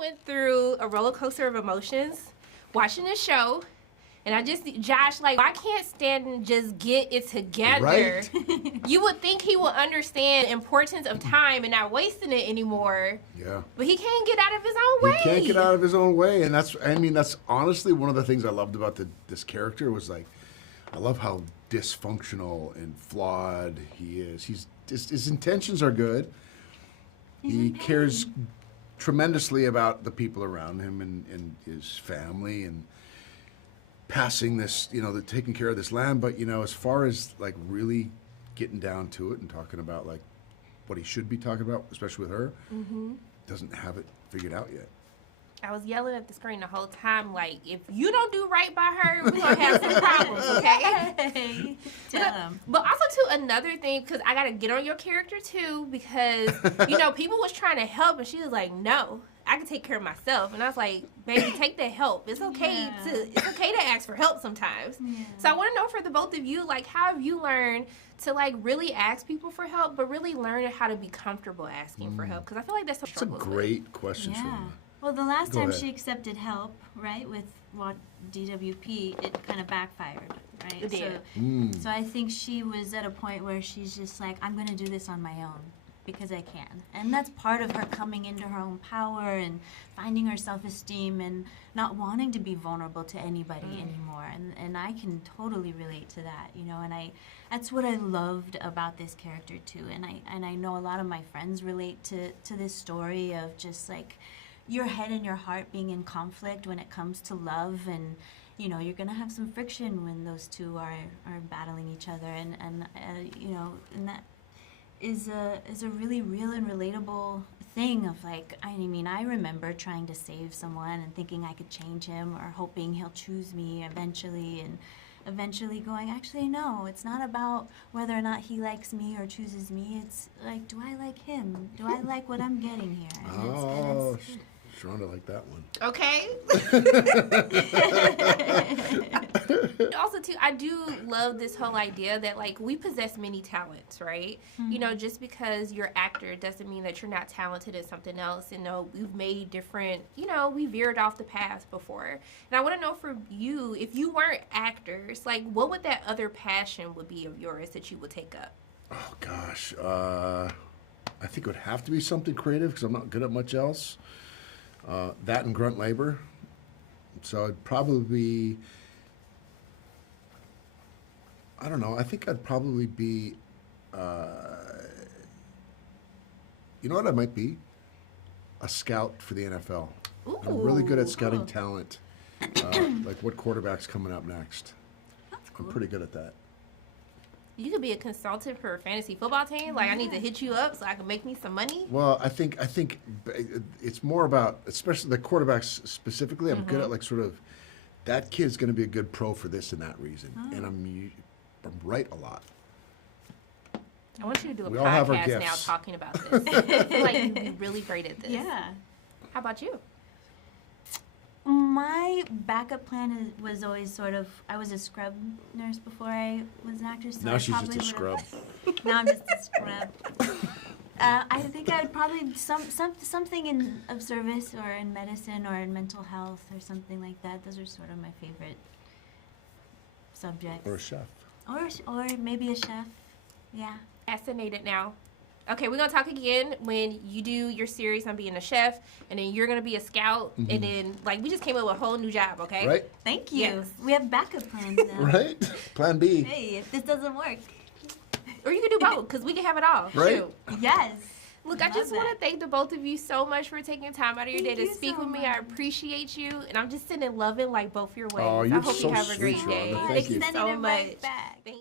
went through a roller coaster of emotions watching this show. And I just, Josh, like, I can't stand and just get it together. Right? You would think he would understand the importance of time and not wasting it anymore. Yeah. But he can't get out of his own way. He can't get out of his own way. And that's honestly one of the things I loved about this character was, like, I love how dysfunctional and flawed he is. His intentions are good. He cares tremendously about the people around him and his family and passing this, taking care of this land. But, as far as, like, really getting down to it and talking about, like, what he should be talking about, especially with her, doesn't have it figured out yet. I was yelling at the screen the whole time, like, if you don't do right by her, we're going to have some problems, okay? Tell him. But also, too, another thing, because I got to get on your character, too, because, people was trying to help, and she was like, no, I can take care of myself. And I was like, baby, take the help. It's okay to ask for help sometimes. Yeah. So I want to know for the both of you, like, how have you learned to, like, really ask people for help, but really learn how to be comfortable asking for help? Because I feel like that's a great question, Shona. Well, the last time she accepted help, right, with DWP, it kind of backfired, right? It did. So I think she was at a point where she's just like, I'm going to do this on my own because I can. And that's part of her coming into her own power and finding her self-esteem and not wanting to be vulnerable to anybody anymore. And I can totally relate to that, and that's what I loved about this character too. And I know a lot of my friends relate to this story of just like, your head and your heart being in conflict when it comes to love, and you're gonna have some friction when those two are battling each other, and that is a really real and relatable thing of, like, I mean, I remember trying to save someone and thinking I could change him or hoping he'll choose me eventually, and eventually going, actually, no, it's not about whether or not he likes me or chooses me. It's like, do I like him? Do I like what I'm getting here? And Shonda liked that one. Okay. Also, too, I do love this whole idea that, like, we possess many talents, right? Just because you're an actor doesn't mean that you're not talented in something else. And we've made different, we veered off the path before. And I want to know for you, if you weren't actors, like, what would that other passion would be of yours that you would take up? Oh, gosh. I think it would have to be something creative because I'm not good at much else. That and grunt labor. So it'd probably be, I don't know, I think I'd probably be, you know what I might be? A scout for the NFL. Ooh, I'm really good at scouting talent, like what quarterback's coming up next. That's cool. I'm pretty good at that. You could be a consultant for a fantasy football team. Like, I need to hit you up so I can make me some money. Well, I think it's more about, especially the quarterbacks specifically, I'm good at, like, sort of, that kid's going to be a good pro for this and that reason. And I'm right a lot. I want you to do a We all have our podcast now gifts. talking about this. I feel like you'd be really great at this. Yeah. How about you? My backup plan was always sort of, I was a scrub nurse before I was an actress. So Now I she's just a probably scrub. now I'm just a scrub. I think I'd probably something of service or in medicine or in mental health or something like that. Those are sort of my favorite subjects. Or a chef. Or maybe a chef. Yeah. Fascinated now. Okay, we're going to talk again when you do your series on being a chef, and then you're going to be a scout, and then, like, we just came up with a whole new job, okay? Right? Thank you. Yes. We have backup plans now. Right? Plan B. Hey, if this doesn't work. Or you can do both, because we can have it all. Right. Shoot. Yes. Look, I just want to thank the both of you so much for taking time out of your day to speak with me. Much. I appreciate you, and I'm just sitting loving, like, both your ways. Oh, I you're hope so you have a great sweet, day. Rhonda. Thank you Thank so you. much. Back. Thank